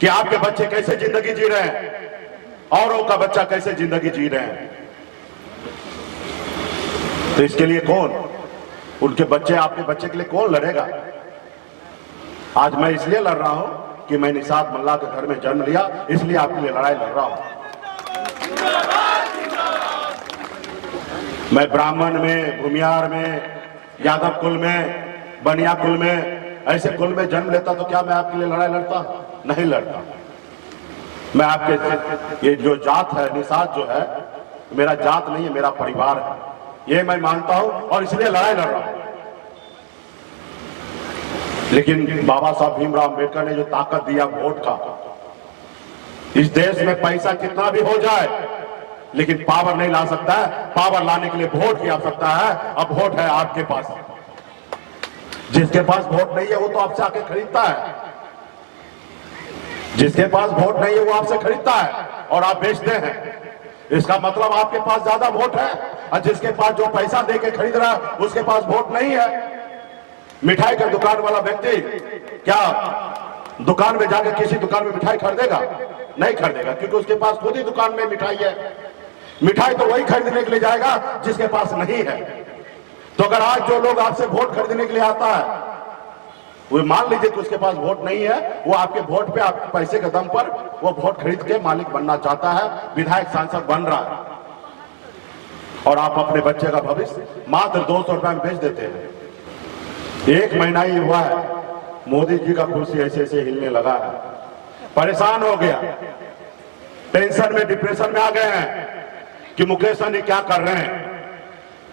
कि आपके बच्चे कैसे जिंदगी जी रहे हैं, औरों का बच्चा कैसे जिंदगी जी रहे हैं। तो इसके लिए कौन, उनके बच्चे, आपके बच्चे के लिए कौन लड़ेगा? आज मैं इसलिए लड़ रहा हूं कि मैं निषाद मल्ला के घर में जन्म लिया, इसलिए आपके लिए लड़ाई लड़ रहा हूं। मैं ब्राह्मण में, भूमियार में, यादव कुल में, बनिया कुल में, ऐसे कुल में जन्म लेता तो क्या मैं आपके लिए लड़ाई लड़ता? नहीं लड़ता। मैं आपके, ये जो जात है, निषाद जो है, मेरा जात नहीं है, मेरा परिवार है, ये मैं मानता हूं और इसलिए लड़ाई लड़ रहा हूं। लेकिन बाबा साहब भीमराव अंबेडकर ने जो ताकत दिया वोट का, इस देश में पैसा कितना भी हो जाए लेकिन पावर नहीं ला सकता है। पावर लाने के लिए वोट की आवश्यकता है। अब वोट है आपके पास, जिसके पास वोट नहीं है वो तो आपसे आके खरीदता है, जिसके पास वोट नहीं है वो आपसे खरीदता है और आप बेचते हैं। इसका मतलब आपके पास ज्यादा वोट है, और जिसके पास, जो पैसा देके खरीद रहा है, उसके पास वोट नहीं है। मिठाई का दुकान वाला व्यक्ति क्या दुकान में जाकर किसी दुकान में मिठाई खरीदेगा? नहीं खरीदेगा, क्योंकि उसके पास खुद ही दुकान में मिठाई है। मिठाई तो वही खरीदने के लिए जाएगा जिसके पास नहीं है। तो अगर आज जो लोग आपसे वोट खरीदने के लिए आता है, वो मान लीजिए कि उसके पास वोट नहीं है, वो आपके वोट पे, आपके पैसे के दम पर वो वोट खरीद के मालिक बनना चाहता है, विधायक सांसद बन रहा है, और आप अपने बच्चे का भविष्य मात्र 200 रुपए में बेच देते हैं। 1 महीना ही हुआ है, मोदी जी का कुर्सी ऐसे ऐसे हिलने लगा है, परेशान हो गया, टेंशन में, डिप्रेशन में आ गए हैं कि मुकेश सहनी क्या कर रहे हैं।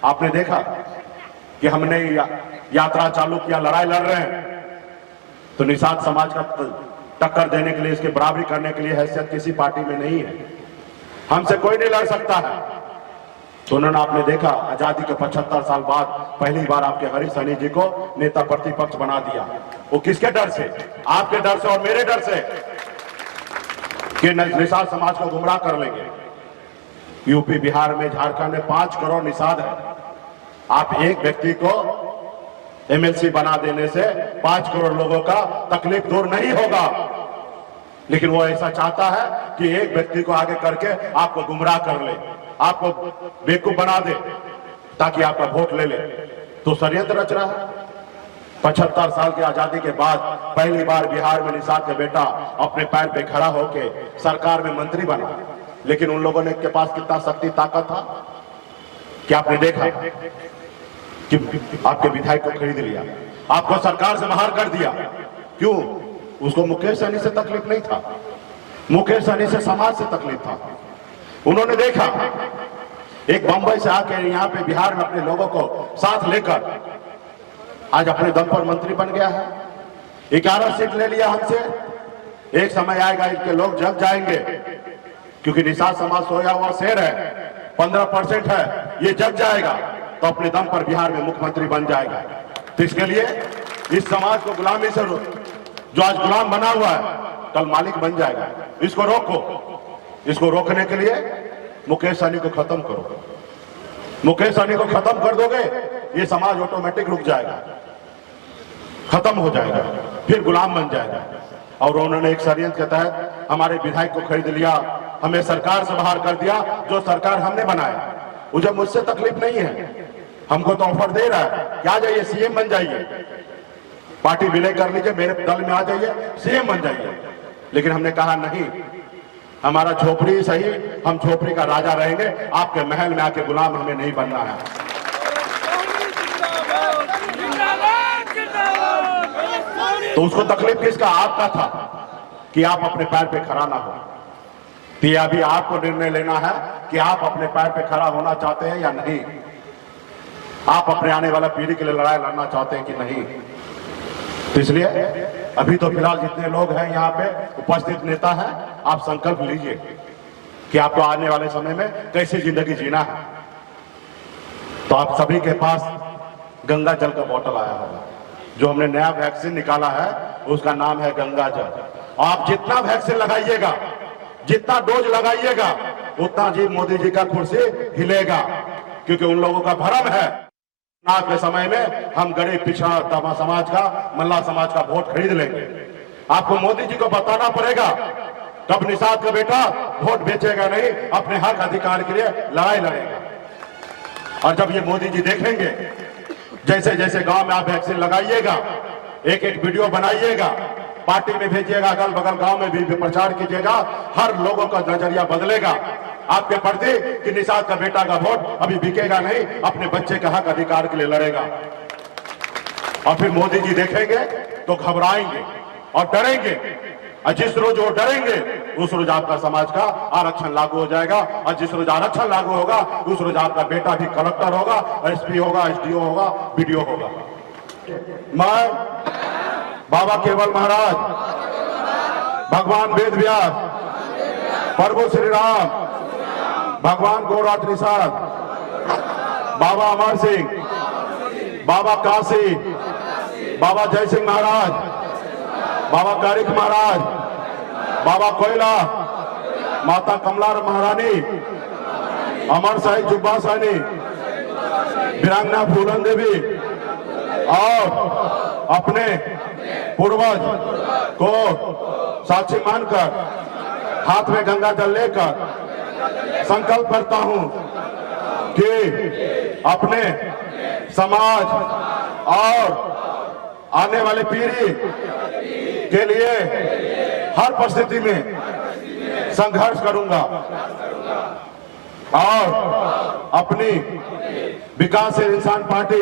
आपने देखा कि हमने यात्रा चालू किया, लड़ाई लड़ रहे हैं, तो निषाद समाज का टक्कर देने के लिए, इसके बराबरी करने के लिए हैसियत किसी पार्टी में नहीं है। हमसे कोई नहीं लड़ सकता है। तो उन्होंने, आपने देखा, आजादी के 75 साल बाद पहली बार आपके हरीश सहनी जी को नेता प्रतिपक्ष बना दिया। वो किसके डर से? आपके डर से और मेरे डर से कि निषाद समाज को गुमराह कर लेंगे। यूपी, बिहार में, झारखंड में 5 करोड़ निषाद है। आप एक व्यक्ति को एमएलसी बना देने से 5 करोड़ लोगों का तकलीफ दूर नहीं होगा, लेकिन वो ऐसा चाहता है कि एक व्यक्ति को आगे करके आपको गुमराह कर ले, आपको बेवकूफ बना दे, ताकि आपका वोट ले ले। तो षड्यंत्र रच रहा है। 75 साल की आजादी के बाद पहली बार बिहार में निषाद के बेटा अपने पैर पे खड़ा होके सरकार में मंत्री बना। लेकिन उन लोगों ने के पास कितना शक्ति, ताकत था कि आपने देखा कि आपके विधायक को खरीद लिया, आपको सरकार से बाहर कर दिया। क्यों? उसको मुकेश सहनी से तकलीफ नहीं था, मुकेश सहनी से समाज से तकलीफ था। उन्होंने देखा, एक बंबई से आके यहाँ पे बिहार में अपने लोगों को साथ लेकर आज अपने दम पर मंत्री बन गया है। 11 सीट ले लिया हमसे। एक समय आएगा इनके लोग जग जाएंगे, क्योंकि निषाद समाज सोया हुआ शेर है, 15% है, ये जग जाएगा तो अपने दम पर बिहार में मुख्यमंत्री बन जाएगा। तो इसके लिए इस समाज को गुलामी से, जो आज गुलाम बना हुआ है, कल मालिक बन जाएगा। इसको रोको। इसको रोकने के लिए मुकेश सहनी को खत्म करो। मुकेश सहनी को खत्म कर दोगे, ये समाज ऑटोमेटिक रुक जाएगा, खत्म हो जाएगा, फिर गुलाम बन जाएगा। और उन्होंने एक षड्यंत्र के तहत हमारे विधायक को खरीद लिया, हमें सरकार से बाहर कर दिया, जो सरकार हमने बनाया। मुझे, मुझसे तकलीफ नहीं है, हमको तो ऑफर दे रहा है कि आ जाइए, सीएम बन जाइए, पार्टी विलय कर लीजिए, मेरे दल में आ जाइए, सीएम बन जाइए। लेकिन हमने कहा नहीं, हमारा झोपड़ी सही, हम झोपड़ी का राजा रहेंगे, आपके महल में आके गुलाम हमें नहीं बनना है। तो उसको तकलीफ किसका? आपका था कि आप अपने पैर पे खड़ा ना हो। तो अभी आपको निर्णय लेना है कि आप अपने पैर पे खड़ा होना चाहते हैं या नहीं। आप अपने आने वाला पीढ़ी के लिए लड़ाई लड़ना चाहते हैं कि नहीं। तो इसलिए अभी तो फिलहाल जितने लोग हैं यहाँ पे उपस्थित नेता हैं, आप संकल्प लीजिए कि आपको आने वाले समय में कैसी जिंदगी जीना है। तो आप सभी के पास गंगा जल का बोतल आया होगा, जो हमने नया वैक्सीन निकाला है, उसका नाम है गंगा जल। आप जितना वैक्सीन लगाइएगा, जितना डोज लगाइएगा, उतना जी मोदी जी का कुर्सी हिलेगा, क्योंकि उन लोगों का भ्रम है चुनाव के समय में हम गरीब पिछड़ा समाज का, मल्ला समाज का वोट खरीद लेंगे। आपको मोदी जी को बताना पड़ेगा तब निषाद का बेटा वोट बेचेगा नहीं, अपने हक अधिकार के लिए लड़ाई लड़ेगा। और जब ये मोदी जी देखेंगे जैसे जैसे गांव में आप वैक्सीन लगाइएगा, एक एक वीडियो बनाइएगा, पार्टी में भेजिएगा, अगल बगल गांव में भी प्रचार कीजिएगा, हर लोगों का नजरिया बदलेगा आपके प्रति कि निषाद का बेटा का वोट अभी बिकेगा नहीं, अपने बच्चे का हक अधिकार के लिए लड़ेगा। और फिर मोदी जी देखेंगे तो घबराएंगे और डरेंगे, और जिस रोज वो डरेंगे उस रोज आपका समाज का आरक्षण लागू हो जाएगा, और जिस रोज आरक्षण लागू होगा उस रोज आपका बेटा भी कलेक्टर होगा, एसपी होगा, एसडीओ होगा, बीडीओ होगा। मैं बाबा केवल महाराज, भगवान वेद व्यास, प्रभु श्री राम, भगवान गोरख निषाद, बाबा अमर सिंह, बाबा काशी, बाबा जय सिंह महाराज, बाबा कारिक महाराज, बाबा कोयला, माता कमला महारानी, अमर साहिब जुब्बा सानी, वीरांगना फूलन देवी और अपने पूर्वज को साक्षी मानकर हाथ में गंगा जल लेकर संकल्प करता हूं कि अपने समाज और आने वाली पीढ़ी के लिए हर परिस्थिति में संघर्ष करूंगा और अपनी विकासशील इंसान पार्टी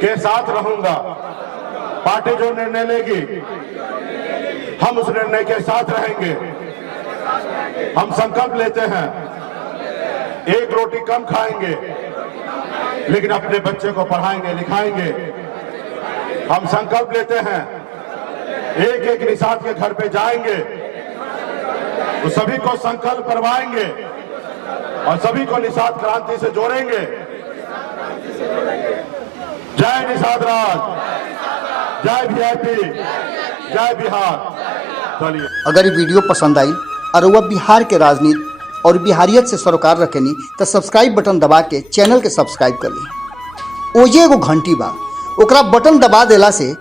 के साथ रहूंगा। पार्टी जो निर्णय लेगी हम उस निर्णय के साथ रहेंगे। हम संकल्प लेते हैं एक रोटी कम खाएंगे लेकिन अपने बच्चे को पढ़ाएंगे लिखाएंगे। हम संकल्प लेते हैं एक एक निषाद के घर पे जाएंगे, तो सभी को संकल्प करवाएंगे और सभी को निषाद क्रांति से जोड़ेंगे। जय निषाद राज, जय वीआईपी, जय बिहार। चलिए, अगर ये वीडियो पसंद आई और वह बिहार के राजनीति और बिहारियत से सरोकार रखेनी तो सब्सक्राइब बटन दबा के चैनल के सब्सक्राइब कर ली। ओजे एगो घंटी बा, ओकरा बटन दबा देला से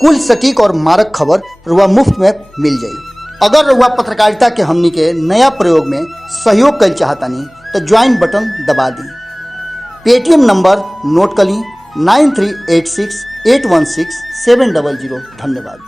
कुल सटीक और मारक खबर रुआ मुफ्त में मिल जाई। अगर रुआ पत्रकारिता के हमनी के नया प्रयोग में सहयोग कर चाहतानी तो ज्वाइन बटन दबा दी। पेटीएम नंबर नोट कर ली 9386816700। धन्यवाद।